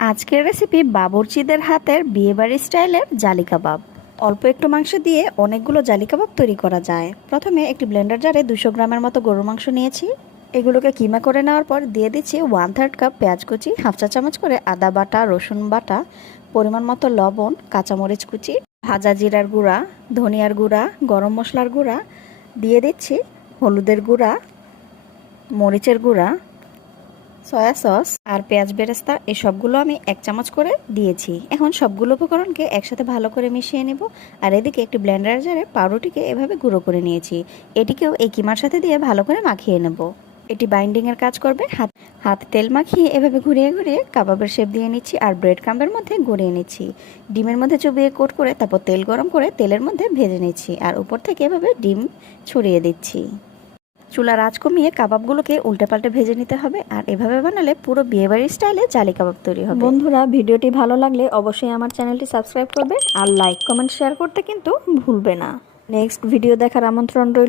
আজকের রেসিপি বাবুর্চিদের হাতের বিয়েবাড়ি স্টাইলের জালি কাবাব। অল্প একটু মাংস দিয়ে অনেকগুলো জালি কাবাব তৈরি করা যায়। প্রথমে একটি ব্লেন্ডার জারে দুশো গ্রামের মতো গরুর মাংস নিয়েছি। এগুলোকে কিমা করে নেওয়ার পর দিয়ে দিচ্ছি ওয়ান থার্ড কাপ পেঁয়াজ কুচি হাফ চা চামচ করে আদা বাটা, রসুন বাটা, পরিমাণ মতো লবণ, কাঁচামরিচ কুচি, ভাজা জিরার গুঁড়া, ধনিয়ার গুঁড়া, গরম মশলার গুঁড়া, দিয়ে দিচ্ছি হলুদের গুঁড়া, মরিচের গুঁড়া সয়া সস আর পেঁয়াজ বেরেস্তা এই সবগুলো আমি এক চামচ করে দিয়েছি। এখন সবগুলো উপকরণকে একসাথে ভালো করে মিশিয়ে নেব আর এদিকে একটি ব্লেন্ডার জারে পাউরুটিকে এভাবে গুঁড়ো করে নিয়েছি। এটিকেও এই কিমার সাথে দিয়ে ভালো করে মাখিয়ে নেব। এটি বাইন্ডিংয়ের কাজ করবে। হাত হাত তেল মাখিয়ে এভাবে ঘুরিয়ে ঘুরিয়ে কাবাবের শেপ দিয়ে নিচ্ছি আর ব্রেড ক্রাম্বের মধ্যে গড়িয়ে নিচ্ছি। ডিমের মধ্যে চুবিয়ে কোট করে তারপর তেল গরম করে তেলের মধ্যে ভেজে নিচ্ছি আর উপর থেকে এভাবে ডিম ছড়িয়ে দিচ্ছি। চুলার আঁচ কমিয়ে কাবাবগুলোকে উল্টে পাল্টে ভেজে নিতে হবে আর এভাবে বানালে পুরো বিয়েবাড়ির স্টাইলে জালি কাবাব তৈরি হবে। বন্ধুরা, ভিডিওটি ভালো লাগলে অবশ্যই আমার চ্যানেলটি সাবস্ক্রাইব করবে আর লাইক, কমেন্ট, শেয়ার করতে কিন্তু ভুলবে না। নেক্সট ভিডিও দেখার আমন্ত্রণ রইল।